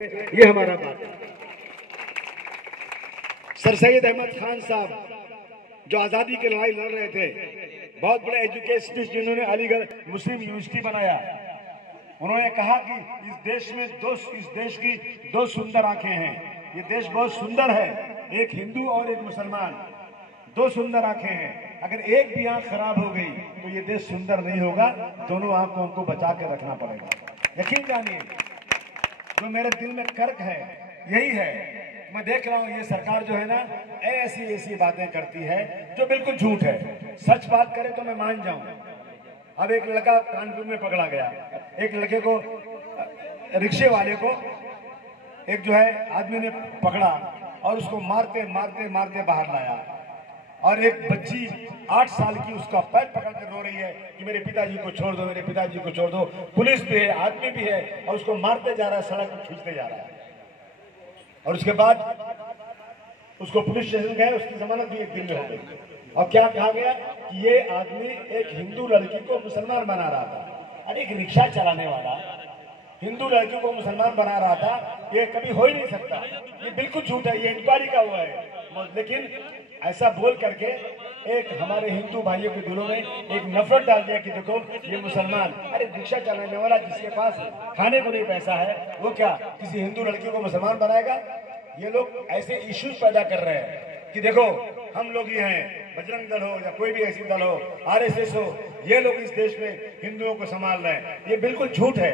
ये हमारा बात है। सर सैयद अहमद खान साहब जो आजादी की लड़ाई लड़ रहे थे, बहुत बड़े एजुकेशनिस्ट जिन्होंने अलीगढ़ मुस्लिम यूनिवर्सिटी बनाया, उन्होंने कहा कि इस देश की दो सुंदर आंखें हैं। ये देश बहुत सुंदर है, एक हिंदू और एक मुसलमान, दो सुंदर आंखें हैं। अगर एक भी आंख खराब हो गई तो ये देश सुंदर नहीं होगा। दोनों आंखों को बचा के रखना पड़ेगा। यकीन जानिए, जो मेरे दिल में कर्क है यही है। मैं देख रहा हूँ ये सरकार जो है ना, ऐसी बातें करती है जो बिल्कुल झूठ है। सच बात करे तो मैं मान जाऊं। अब एक लड़का कानपुर में पकड़ा गया, एक लड़के को, रिक्शे वाले को एक जो है आदमी ने पकड़ा और उसको मारते मारते मारते बाहर लाया। और एक बच्ची 8 साल की उसका पैर पकड़ कर रो रही है कि मेरे पिताजी को छोड़ दो, मेरे पिताजी को छोड़ दो। पुलिस भी है, आदमी भी है, और उसको मारते जा रहा है, सड़क पर खींचते जा रहा है। और उसके बाद उसको पुलिस स्टेशन गए, उसकी जमानत भी एक दिन में हो गई। और क्या कहा गया कि ये आदमी एक हिंदू लड़की को मुसलमान बना रहा था। अरे एक रिक्शा चलाने वाला हिंदू लड़की को मुसलमान बना रहा था, ये कभी हो ही नहीं सकता। ये बिल्कुल झूठ है, ये इंक्वायरी का हुआ है। लेकिन ऐसा बोल करके एक हमारे हिंदू भाइयों के दिलों में एक नफरत डाल दिया कि देखो ये मुसलमान। अरे रिक्शा चलाने वाला जिसके पास खाने को नहीं पैसा है, वो क्या किसी हिंदू लड़की को मुसलमान बनाएगा? ये लोग ऐसे इश्यूज पैदा कर रहे हैं कि देखो हम लोग ये हैं, बजरंग दल हो या कोई भी ऐसी दल हो, आरएसएस हो, ये लोग इस देश में हिंदुओं को संभाल रहे हैं। ये बिल्कुल झूठ है,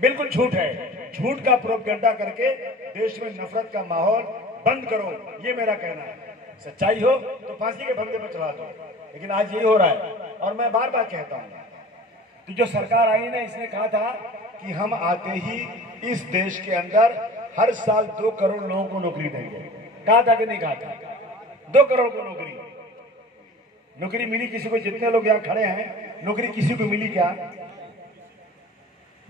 बिल्कुल झूठ है। झूठ का प्रोपगेंडा करके देश में नफरत का माहौल बंद करो, ये मेरा कहना है। सच्चाई हो तो फांसी के फंदे पर चढ़ा दो, लेकिन आज यही हो रहा है। और मैं बार बार कहता हूँ कि जो सरकार आई ना, इसने कहा था कि हम आते ही इस देश के अंदर हर साल 2 करोड़ लोगों को नौकरी देंगे। कहा था कि नहीं कहा था? 2 करोड़ को नौकरी मिली किसी को? जितने लोग यहाँ खड़े हैं, नौकरी किसी को मिली क्या?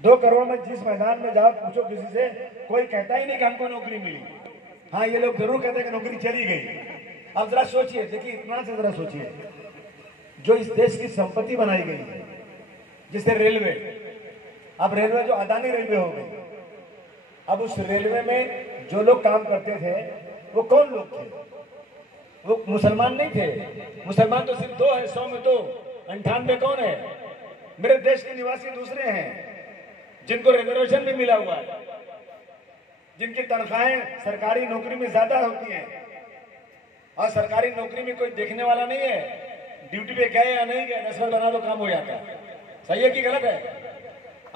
2 करोड़ में जिस मैदान में जाओ पूछो किसी से, कोई कहता ही नहीं कि हमको नौकरी मिली। हाँ, ये लोग जरूर कहते हैं कि नौकरी चली गई। अब जरा सोचिए, देखिए इतना से जरा सोचिए, जो इस देश की संपत्ति बनाई गई है, जैसे रेलवे, अब रेलवे जो अदानी रेलवे हो गई, अब उस रेलवे में जो लोग काम करते थे वो कौन लोग थे? वो मुसलमान नहीं थे। मुसलमान तो सिर्फ 2 है, 100 में 2, 98 कौन है? मेरे देश के निवासी दूसरे हैं, जिनको रिजर्वेशन भी मिला हुआ है, जिनकी तनख्वाहें सरकारी नौकरी में ज्यादा होती हैं। और सरकारी नौकरी में कोई देखने वाला नहीं है, ड्यूटी पे गए या नहीं गए, नस्बत बना दो काम हो जाता है। सही है कि गलत है?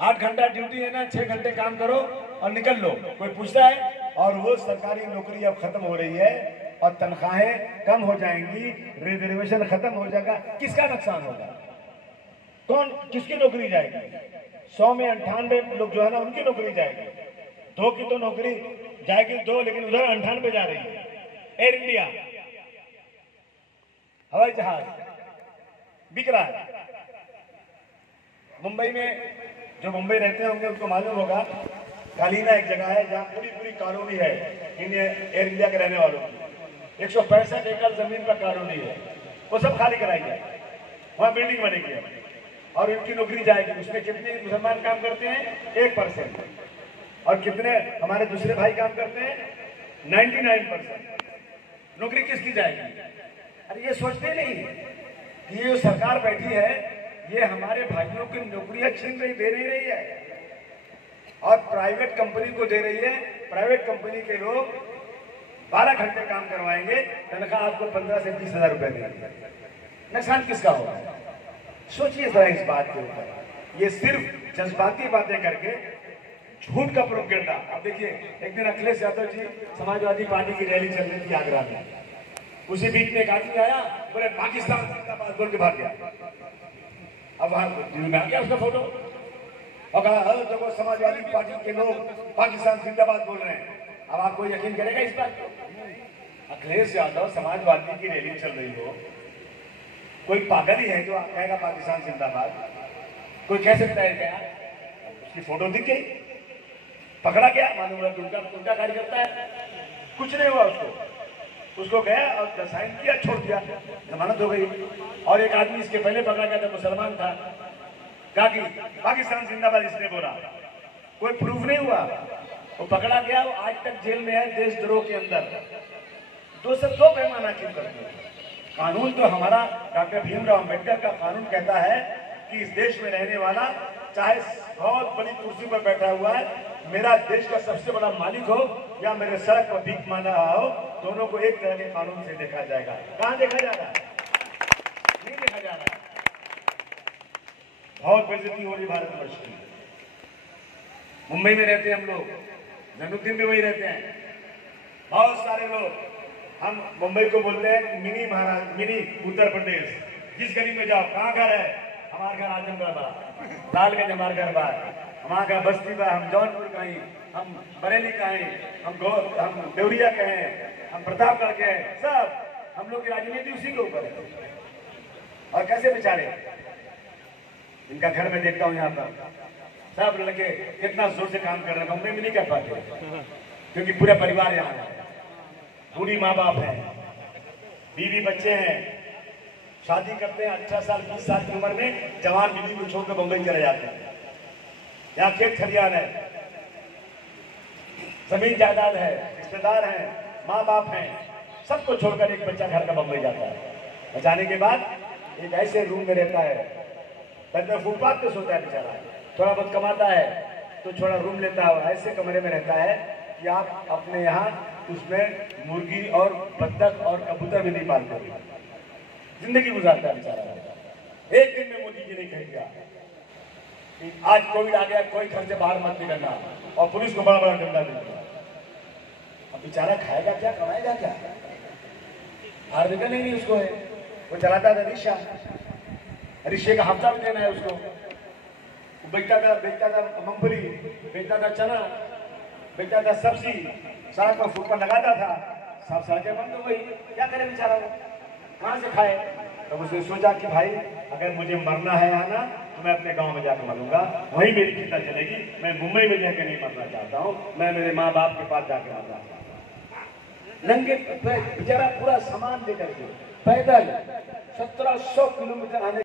8 घंटा ड्यूटी है ना, 6 घंटे काम करो और निकल लो, कोई पूछता है? और वो सरकारी नौकरी अब खत्म हो रही है और तनख्वाहें कम हो जाएंगी, रिजर्वेशन खत्म हो जाएगा। किसका नुकसान होगा? कौन, किसकी नौकरी जाएगी? 100 में 98 लोग जो है ना, उनकी नौकरी जाएगी। 2 की तो नौकरी जाएगी 2, लेकिन उधर 98 जा रही है। एयर इंडिया हवाई जहाज बिक रहा है। मुंबई में जो मुंबई रहते होंगे उनको मालूम होगा, कालीना एक जगह है जहां पूरी कॉलोनी है एयर इंडिया के रहने वालों की। 165 एकड़ जमीन पर कॉलोनी है, वो सब खाली कराई जाए, वहां बिल्डिंग बनेगी और इनकी नौकरी जाएगी। उसमें कितने मुसलमान काम करते हैं? 1%। और कितने हमारे दूसरे भाई काम करते हैं? 99%। नौकरी किसकी जाएगी? अरे ये सोचते नहीं कि ये सरकार बैठी है, ये हमारे भाइयों की नौकरियां छीन रही, दे नहीं रही है और प्राइवेट कंपनी को दे रही है। प्राइवेट कंपनी के लोग 12 घंटे काम करवाएंगे, तनख्वाह आपको 15 से 20 हजार रुपए देंगे। नुकसान किसका होगा? सोचिए जरा इस बात के ऊपर। ये सिर्फ जज्बाती बातें करके झूठ का प्रोपगेंडा। अब देखिए, एक दिन अखिलेश यादव जी समाजवादी पार्टी की रैली चल रही थी आगरा में, उसी बीच में एक आदमी आया, बोले पाकिस्तान जिंदाबाद बोल के भाग गया। अब वहां आ गया उसका फोटो और कहा देखो समाजवादी पार्टी के लोग पाकिस्तान जिंदाबाद बोल रहे हैं। अब आप कोई यकीन करेगा इस बात को? अखिलेश यादव समाजवादी की रैली चल रही हो, कोई पागल ही है जो कहेगा पाकिस्तान जिंदाबाद? कोई कह सकता है क्या? उसकी फोटो दिख गई, पकड़ा गया, मालूम उनका कार्यकर्ता है, कुछ नहीं हुआ उसको गया और साइन किया, छोड़ दिया, जमानत हो गई। और एक आदमी इसके पहले पकड़ा गया था, मुसलमान था, कहा कि पाकिस्तान जिंदाबाद इसने बोला, कोई प्रूफ नहीं हुआ। वो पकड़ा गया, वो आज तक जेल में है देशद्रोह के अंदर। 202 पैमाना क्यों करते हैं? कानून तो हमारा डॉक्टर भीमराव अम्बेडकर का कानून कहता है कि इस देश में रहने वाला चाहे बहुत बड़ी कुर्सी पर बैठा हुआ है, मेरा देश का सबसे बड़ा मालिक हो या मेरे सड़क पर भीख मांग रहा हो, दोनों को एक तरह के कानून से देखा जाएगा। कहां देखा जा रहा है? नहीं देखा जा रहा है। बहुत बेइज्जती हो रही भारतवर्ष की। मुंबई में रहते हैं हम लोग, जैनुद्दीन भी वही रहते हैं, बहुत सारे लोग। हम मुंबई को बोलते हैं मिनी महाराष्ट्र, मिनी उत्तर प्रदेश। जिस गली में जाओ, कहाँ घर है? हमारा घर आजमगढ़ बा, लालगंज हमारा घर बा, हमारा घर बस्ती बा, हम जौनपुर का ही, हम बरेली का ही, हम देवरिया के हैं, हम प्रतापगढ़ के हैं। सब हम लोग की राजनीति उसी के ऊपर है। और कैसे बेचारे, इनका घर में देखता हूँ यहाँ पर सब लड़के कितना जोर से काम कर रहे हैं। मुंबई में नहीं कर पाते क्योंकि पूरा परिवार यहाँ है, बूढ़ी माँ बाप है, बीवी बच्चे हैं, शादी करते हैं 18 साल 20 साल की उम्र में, जवान बीवी को छोड़कर मुंबई चले जाते हैं। यहाँ खेत खलियान है, जमीन जायदाद है, रिश्तेदार हैं, माँ बाप हैं, सबको छोड़कर एक बच्चा घर का मुंबई जाता है। जाने के बाद एक ऐसे रूम में रहता है, पहले फुटपाथ पे सोता है बेचारा, थोड़ा बहुत कमाता है तो थोड़ा रूम लेता है, ऐसे कमरे में रहता है कि आप अपने यहाँ उसमें मुर्गी और बत्तख और कबूतर भी नहीं पालते, जिंदगी गुजारता है बेचारा। एक दिन में मोदी जी ने कह दिया कि आज कोविड आ गया, कोई घर से बाहर मत निकलना, और पुलिस को बड़ा बड़ा डंडा दे दिया। अब बेचारा खाएगा क्या, कमाएगा क्या? बाहर निकलने नहीं उसको है। वो चलाता था रिक्शा, रिक्शे का हफ्ता भी देना है उसको। बेचता था मूंगफली, बेचता था चना, बेचता था सब्जी, सड़क पर फुटपाथ लगाता था। सब सड़कें बंद हो गई, क्या करे बेचारा, वो कहाँ से खाए? तो उसने सोचा कि भाई अगर मुझे मरना है यहाँ ना, तो मैं अपने गांव में जाकर मरूंगा, वहीं मेरी चिंता चलेगी। मैं मुंबई में जाकर नहीं मरना चाहता हूँ, मैं मेरे माँ बाप के पास जाकर मरना चाहता हूँ। नंगे बेचारा पूरा सामान लेकर के पैदल 1700 किलोमीटर आने